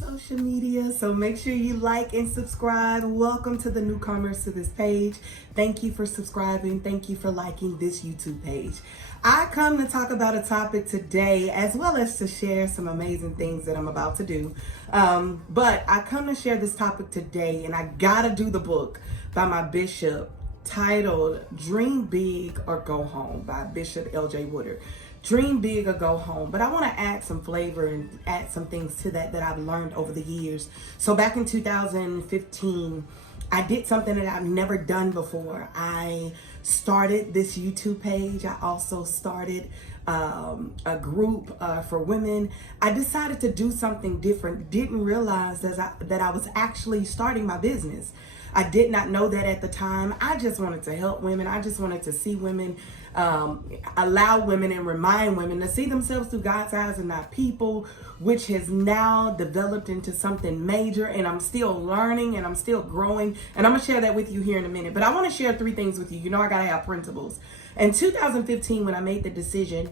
social media. So make sure you like and subscribe. Welcome to the newcomers to this page. Thank you for subscribing. Thank you for liking this YouTube page. I come to talk about a topic today, as well as to share some amazing things that I'm about to do. But I come to share this topic today, and I gotta do the book by my bishop titled Dream Big or Go Home by Bishop L.J. Woodard. Dream big or go home. But I want to add some flavor and add some things to that I've learned over the years. So back in 2015, I did something that I've never done before. I started this YouTube page. I also started a group for women. I decided to do something different. Didn't realize that I was actually starting my business. I did not know that at the time. I just wanted to help women. I just wanted to see women, allow women and remind women to see themselves through God's eyes and not people, which has now developed into something major. And I'm still learning and I'm still growing. And I'm going to share that with you here in a minute. But I want to share 3 things with you. You know, I got to have principles. In 2015, when I made the decision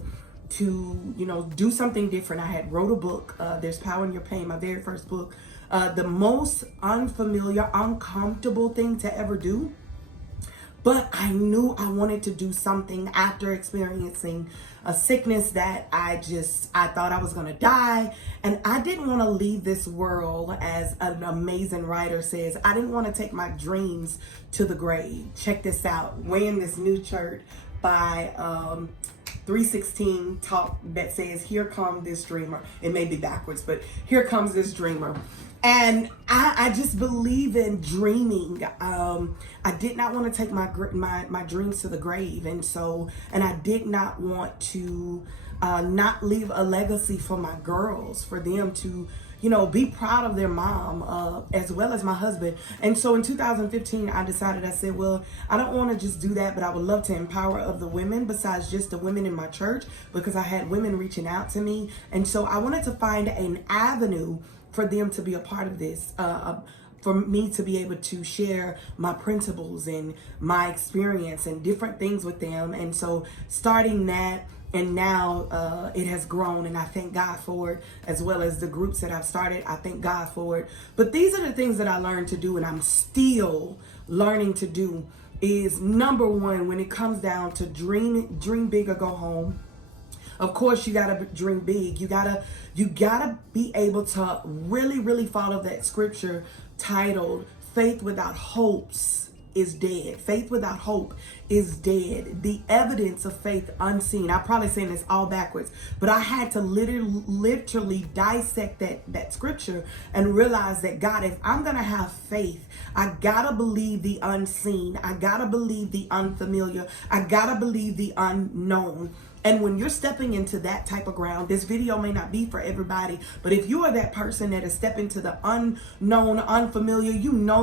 to, do something different, I had wrote a book, There's Power in Your Pain, my very first book. The most unfamiliar, uncomfortable thing to ever do. But I knew I wanted to do something after experiencing a sickness that I thought I was going to die. And I didn't want to leave this world, as an amazing writer says. I didn't want to take my dreams to the grave. Check this out. Wearing this new shirt by 316 talk that says, "Here comes this dreamer." It may be backwards, but here comes this dreamer. And I just believe in dreaming. I did not want to take my dreams to the grave. And I did not want to not leave a legacy for my girls, for them to, be proud of their mom, as well as my husband. And so in 2015, I said, well, I don't want to just do that, but I would love to empower other women besides just the women in my church, because I had women reaching out to me. And so I wanted to find an avenue for them to be a part of this, for me to be able to share my principles and my experience and different things with them. And so starting that, and now it has grown, and I thank God for it, as well as the groups that I've started. I thank God for it. But these are the things that I learned to do, and I'm still learning to do. Is number 1, when it comes down to dream big or go home. Of course, you gotta dream big. You gotta be able to really follow that scripture titled "Faith without hopes is dead." Faith without hope is dead. The evidence of faith unseen. I'm probably saying this all backwards, but I had to literally dissect that scripture and realize that, God, if I'm gonna have faith, I gotta believe the unseen. I gotta believe the unfamiliar. I gotta believe the unknown. And when you're stepping into that type of ground, this video may not be for everybody, but if you are that person that is stepping to the unknown, unfamiliar,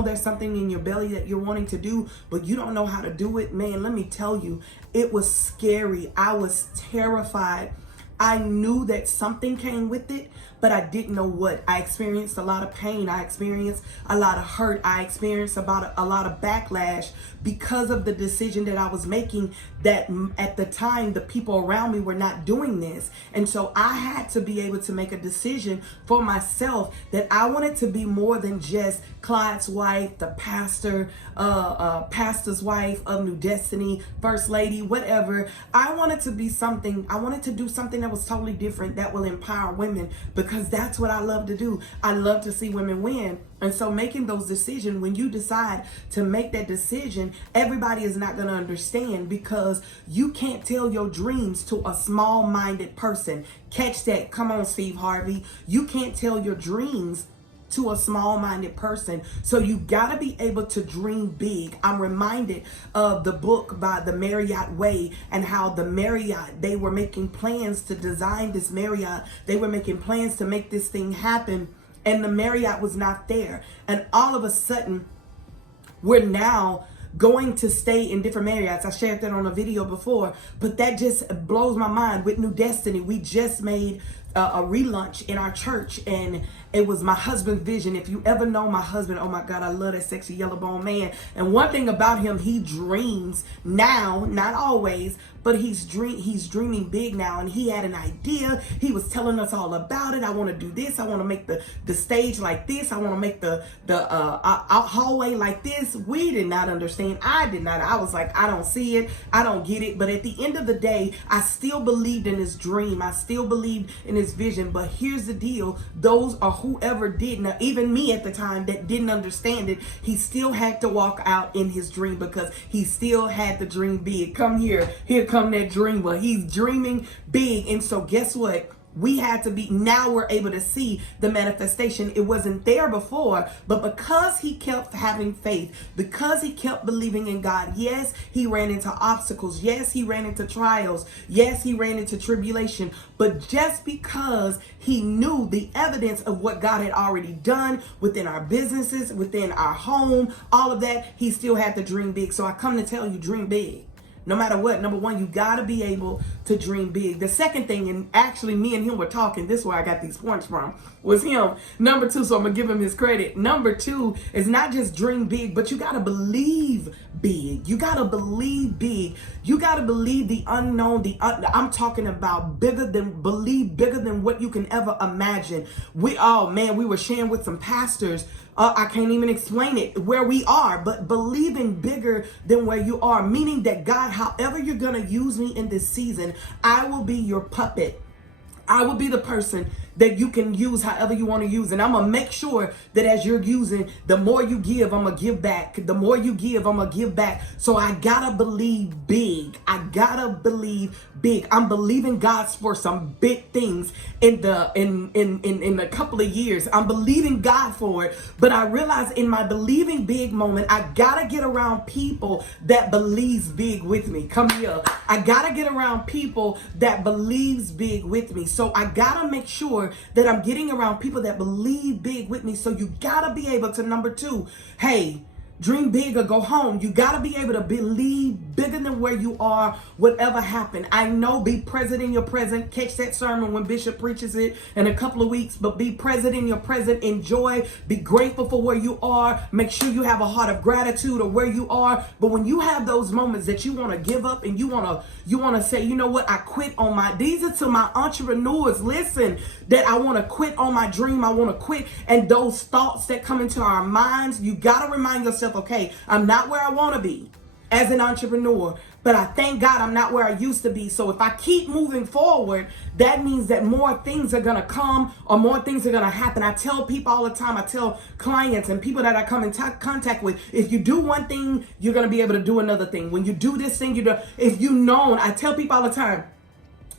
there's something in your belly that you're wanting to do, but you don't know how to do it, man, let me tell you, it was scary. I was terrified. I knew that something came with it, but I didn't know what. I experienced a lot of pain. I experienced a lot of hurt. I experienced a lot of backlash because of the decision that I was making, that at the time the people around me were not doing this. And so I had to be able to make a decision for myself that I wanted to be more than just Clyde's wife, the pastor's wife of New Destiny, first lady, whatever. I wanted to be something. I wanted to do something that was totally different, that will empower women, because that's what I love to do. I love to see women win. And so making those decisions, when you decide to make that decision, everybody is not going to understand, because you can't tell your dreams to a small-minded person. Catch that. Come on, Steve Harvey. You can't tell your dreams to a small-minded person. So you got to be able to dream big. I'm reminded of the book by the Marriott Way, and how the Marriott, they were making plans to design this Marriott. They were making plans to make this thing happen, and the Marriott was not there. And all of a sudden, we're now going to stay in different Marriotts. I shared that on a video before, but that just blows my mind. With New Destiny, we just made a relaunch in our church, and it was my husband's vision. If you ever know my husband, oh my God, I love that sexy yellow bone man. And one thing about him, he dreams now, not always, but he's dreaming big now. And he had an idea. He was telling us all about it. I want to do this. I want to make the stage like this. I want to make the hallway like this. We did not understand. I did not. I was like, I don't see it. I don't get it. But at the end of the day, I still believed in his dream. I still believed in his vision. But here's the deal. Those are whoever didn't, even me at the time that didn't understand it, he still had to walk out in his dream because he still had the dream big. Come here come that dreamer. He's dreaming big. And so guess what? We had to be, now we're able to see the manifestation. It wasn't there before, but because he kept having faith, because he kept believing in God, yes, he ran into obstacles. Yes, he ran into trials. Yes, he ran into tribulation. But just because he knew the evidence of what God had already done within our businesses, within our home, all of that, he still had to dream big. So I come to tell you, dream big. No matter what, number one, you got to be able to dream big. The second thing, and actually me and him were talking, this is where I got these points from, was him. Number two, so I'm going to give him his credit. Number two is not just dream big, but you got to believe big. You got to believe big. You got to believe the unknown. I'm talking about bigger than what you can ever imagine. We were sharing with some pastors. I can't even explain it where we are, but believing bigger than where you are, meaning that God, however you're going to use me in this season, I will be your puppet. I will be the person that you can use however you want to use. And I'm going to make sure that as you're using, the more you give, I'm going to give back. The more you give, I'm going to give back. So I got to believe big. I got to believe big. I'm believing God for some big things in a couple of years. I'm believing God for it. But I realize in my believing big moment, I got to get around people that believes big with me. Come here. I got to get around people that believes big with me. So I got to make sure that I'm getting around people that believe big with me. So you gotta be able to, number two, hey, dream big or go home. You got to be able to believe bigger than where you are, whatever happened. I know, be present in your present. Catch that sermon when Bishop preaches it in a couple of weeks, but be present in your present. Enjoy, be grateful for where you are. Make sure you have a heart of gratitude of where you are. But when you have those moments that you want to give up and you want to say, you know what, I quit on these are to my entrepreneurs, listen, that I want to quit on my dream. I want to quit. And those thoughts that come into our minds, you got to remind yourself, okay, I'm not where I want to be as an entrepreneur, but I thank God I'm not where I used to be. So if I keep moving forward, that means that more things are going to come or more things are going to happen. I tell people all the time, I tell clients and people that I come in contact with, if you do one thing, you're going to be able to do another thing. When you do this thing, I tell people all the time,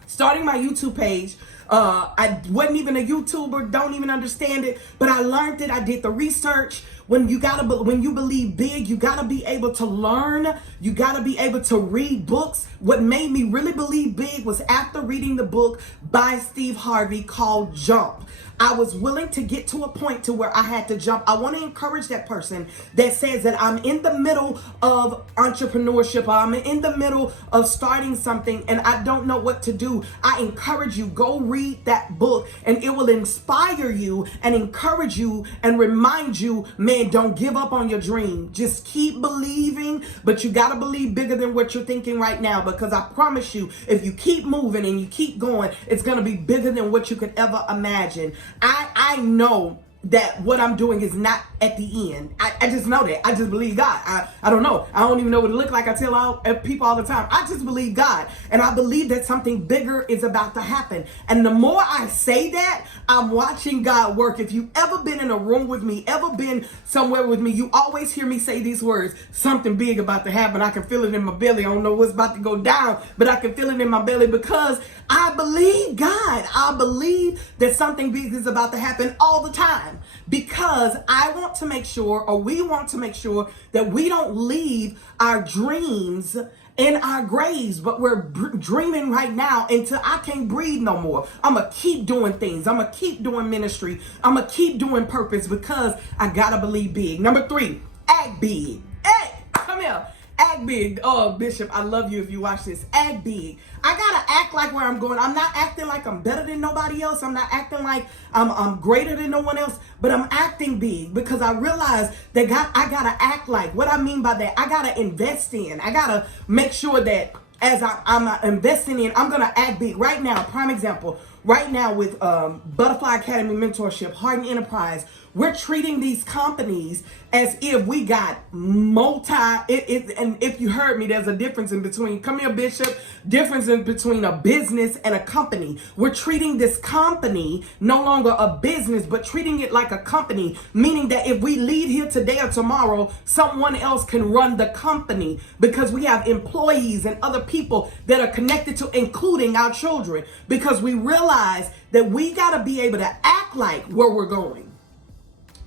starting my YouTube page, I wasn't even a YouTuber, don't even understand it, but I learned it. I did the research. When you believe big, you gotta be able to learn. You gotta be able to read books. What made me really believe big was after reading the book by Steve Harvey called Jump. I was willing to get to a point to where I had to jump. I want to encourage that person that says that I'm in the middle of entrepreneurship, or I'm in the middle of starting something and I don't know what to do. I encourage you, go read that book and it will inspire you and encourage you and remind you, man, don't give up on your dream. Just keep believing, but you got to believe bigger than what you're thinking right now, because I promise you, if you keep moving and you keep going, it's going to be bigger than what you could ever imagine. I know that what I'm doing is not at the end. I just know that. I just believe God. I don't know. I don't even know what it look like. I tell people all the time, I just believe God. And I believe that something bigger is about to happen. And the more I say that, I'm watching God work. If you've ever been in a room with me, ever been somewhere with me, you always hear me say these words, something big about to happen. I can feel it in my belly. I don't know what's about to go down, but I can feel it in my belly because I believe God. I believe that something big is about to happen all the time. Because I want to make sure, or we want to make sure, that we don't leave our dreams in our graves, but we're dreaming right now until I can't breathe no more. I'm going to keep doing things. I'm going to keep doing ministry. I'm going to keep doing purpose because I got to believe big. Number 3, act big. Hey, come here. Act big. Oh, Bishop, I love you if you watch this. Act big. I gotta act like where I'm going. I'm not acting like I'm better than nobody else. I'm not acting like I'm greater than no one else, but I'm acting big because I realize that I gotta act like. What I mean by that, I gotta invest in. I gotta make sure that as I'm investing in, I'm gonna act big. Right now, prime example, right now with Butterfly Academy Mentorship, Harden Enterprise, we're treating these companies as if we got and if you heard me, there's a difference in between, come here, Bishop, difference in between a business and a company. We're treating this company no longer a business, but treating it like a company, meaning that if we leave here today or tomorrow, someone else can run the company because we have employees and other people that are connected to, including our children, because we realize that we got to be able to act like where we're going.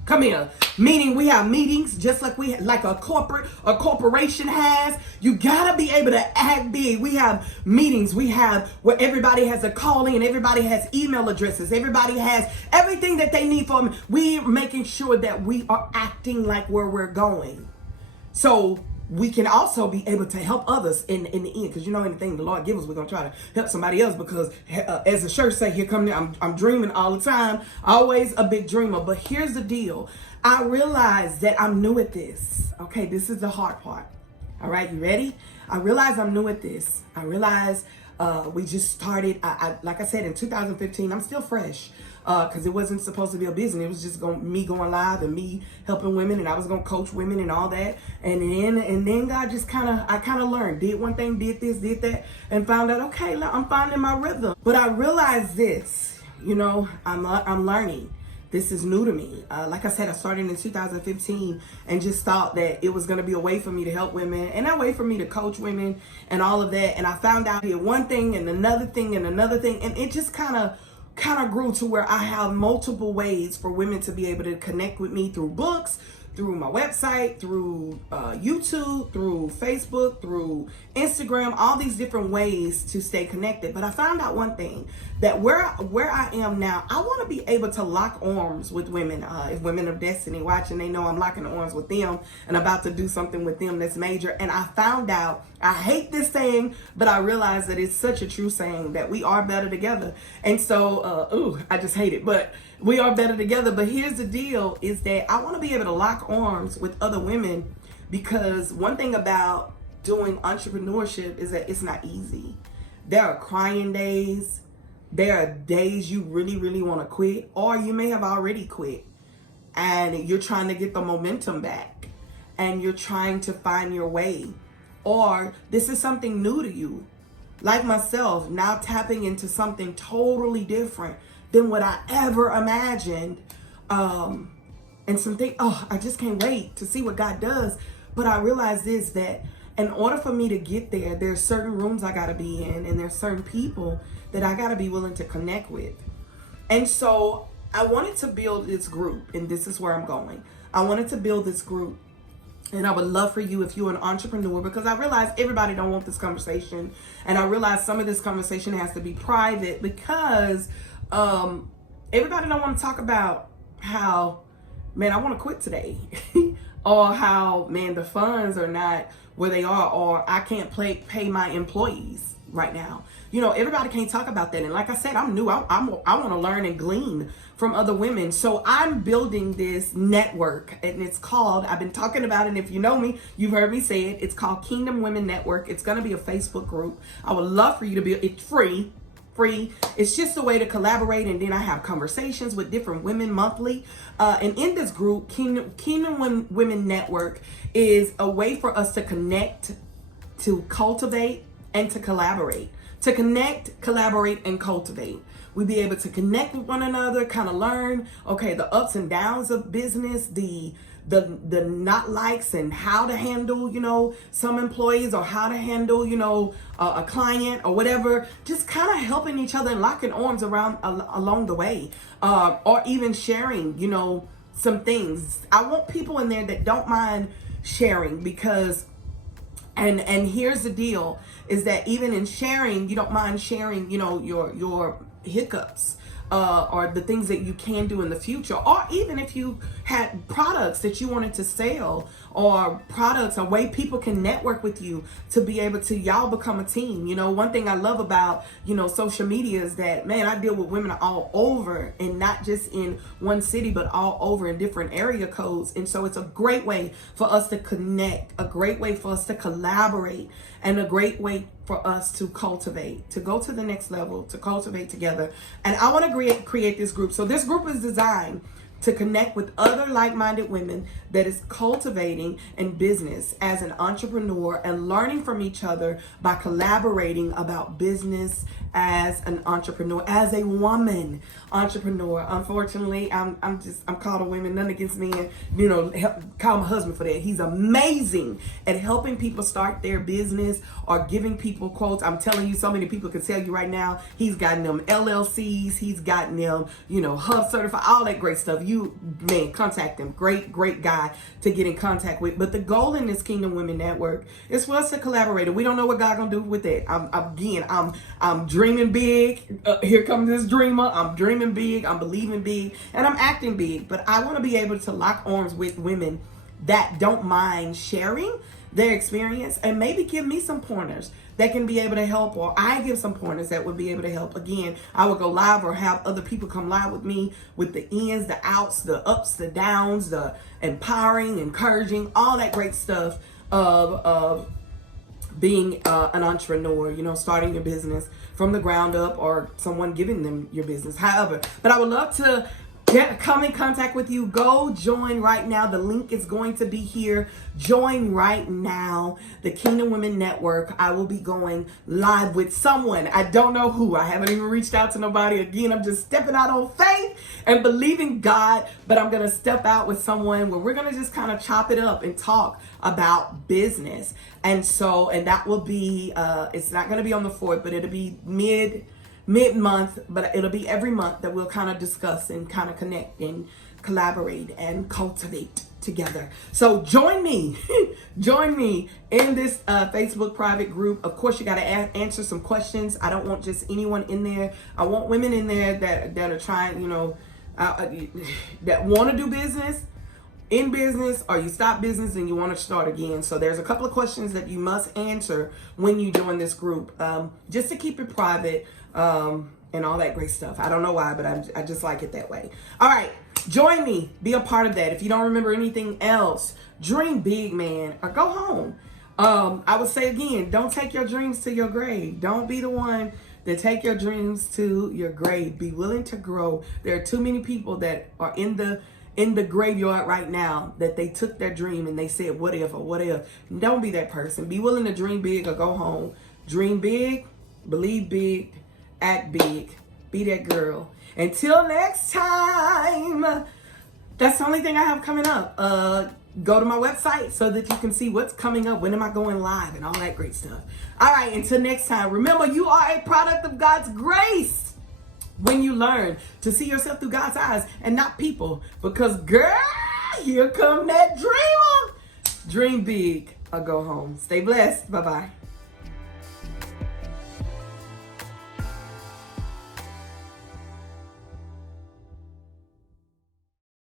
Come here. Meaning we have meetings just like a corporation has. You gotta be able to act big. We have meetings. We have where everybody has a calling and everybody has email addresses. Everybody has everything that they need for them. We're making sure that we are acting like where we're going. So we can also be able to help others in the end, because you know anything the Lord gives us, we're gonna try to help somebody else, because as the church say, here come I'm dreaming all the time, always a big dreamer. But here's the deal, I realize that I'm new at this. Okay, this is the hard part. All right, you ready? I realize I'm new at this. I realize we just started, like I said, in 2015. I'm still fresh. Because it wasn't supposed to be a business. It was just me going live and me helping women, and I was gonna coach women and all that. And then God just I kind of learned, did one thing, did this, did that, and found out, okay, I'm finding my rhythm. But I realized this, I'm learning. This is new to me. Like I said, I started in 2015 and just thought that it was gonna be a way for me to help women and a way for me to coach women and all of that. And I found out here one thing and another thing and another thing, and it just kind of grew to where I have multiple ways for women to be able to connect with me through books, through my website, through YouTube, through Facebook, through Instagram, all these different ways to stay connected. But I found out one thing, that where I am now, I want to be able to lock arms with women. If women of destiny watching, they know I'm locking arms with them and about to do something with them that's major. And I found out, I hate this saying, but I realize that it's such a true saying, that we are better together. And so, I just hate it, but we are better together. But here's the deal, is that I want to be able to lock arms with other women, because one thing about doing entrepreneurship is that it's not easy. There are crying days. There are days you really, really want to quit, or you may have already quit and you're trying to get the momentum back and you're trying to find your way, or this is something new to you. Like myself, now tapping into something totally different than what I ever imagined. And something, I just can't wait to see what God does. But I realize this, that in order for me to get there, there's certain rooms I gotta be in, and there's certain people that I gotta be willing to connect with. And so I wanted to build this group, and this is where I'm going. I wanted to build this group, and I would love for you, if you're an entrepreneur, because I realize everybody don't want this conversation, and I realize some of this conversation has to be private, because everybody don't want to talk about how, man, I want to quit today, or how, man, the funds are not where they are, or I can't pay my employees right now. Everybody can't talk about that. And like I said, I'm new. I want to learn and glean from other women. So I'm building this network, and it's called, I've been talking about it, and if you know me, you've heard me say it, it's called Kingdom Women Network. It's going to be a Facebook group. I would love for you to it's free. It's just a way to collaborate, and then I have conversations with different women monthly. And in this group, Kingdom Women Network is a way for us to connect, to cultivate, and to collaborate. To connect, collaborate, and cultivate. We be able to connect with one another, kind of learn, okay, the ups and downs of business, the not likes, and how to handle, some employees, or how to handle, a client or whatever. Just kind of helping each other and locking arms along the way, or even sharing, some things. I want people in there that don't mind sharing, because and here's the deal, is that even in sharing, you don't mind sharing, your hiccups. or the things that you can do in the future, or even if you had products that you wanted to sell, or products, a way people can network with you to be able to y'all become a team. You know, one thing I love about, you know, social media is that, man, I deal with women all over, and not just in one city, but all over in different area codes. And so it's a great way for us to connect, a great way for us to collaborate, and a great way for us to cultivate, to go to the next level, to cultivate together. And I want to create this group. So this group is designed to connect with other like-minded women that is cultivating in business as an entrepreneur and learning from each other by collaborating about business as an entrepreneur, as a woman entrepreneur. Unfortunately, I'm called a woman, none against me, and you know, call my husband for that. He's amazing at helping people start their business or giving people quotes. I'm telling you, so many people can tell you right now, he's gotten them LLCs, he's gotten them, you know, Hub certified, all that great stuff. You, man, contact him. Great guy to get in contact with. But the goal in this Kingdom Women Network is for us to collaborate. And we don't know what God gonna do with it. I'm dreaming big. Here comes this dreamer. I'm dreaming big. I'm believing big, and I'm acting big. But I want to be able to lock arms with women that don't mind sharing their experience and maybe give me some pointers that can be able to help, or I give some pointers that would be able to help. Again, I will go live or have other people come live with me with the ins, the outs, the ups, the downs, the empowering, encouraging, all that great stuff of being an entrepreneur, you know, starting your business from the ground up, or someone giving them your business, however. But I would love to come in contact with you. Go join right now. The link is going to be here. Join right now, the Kingdom Women Network. I will be going live with someone. I don't know who. I haven't even reached out to nobody. Again, I'm just stepping out on faith and believing God, but I'm going to step out with someone where we're going to just kind of chop it up and talk about business. And that will be, it's not going to be on the 4th, but it'll be mid-month, but it'll be every month that we'll kind of discuss and kind of connect and collaborate and cultivate together. So join me in this Facebook private group. Of course, you got to answer some questions. I don't want just anyone in there. I want women in there that are trying, you know, that want to do business, in business, or you stop business and you want to start again. So there's a couple of questions that you must answer when you join this group, just to keep it private, and all that great stuff. I don't know why, but I just like it that way. All right, join me, be a part of that. If you don't remember anything else, dream big, man, or go home. I would say again, don't take your dreams to your grave. Don't be the one that take your dreams to your grave. Be willing to grow. There are too many people that are in the graveyard right now that they took their dream and they said, what if, or what if. Don't be that person. Be willing to dream big or go home. Dream big, believe big, act big, be that girl. Until next time, that's the only thing I have coming up. Go to my website so that you can see what's coming up. When am I going live and all that great stuff. All right, until next time, remember, you are a product of God's grace when you learn to see yourself through God's eyes and not people. Because girl, here come that dreamer. Dream big or go home. Stay blessed. Bye-bye.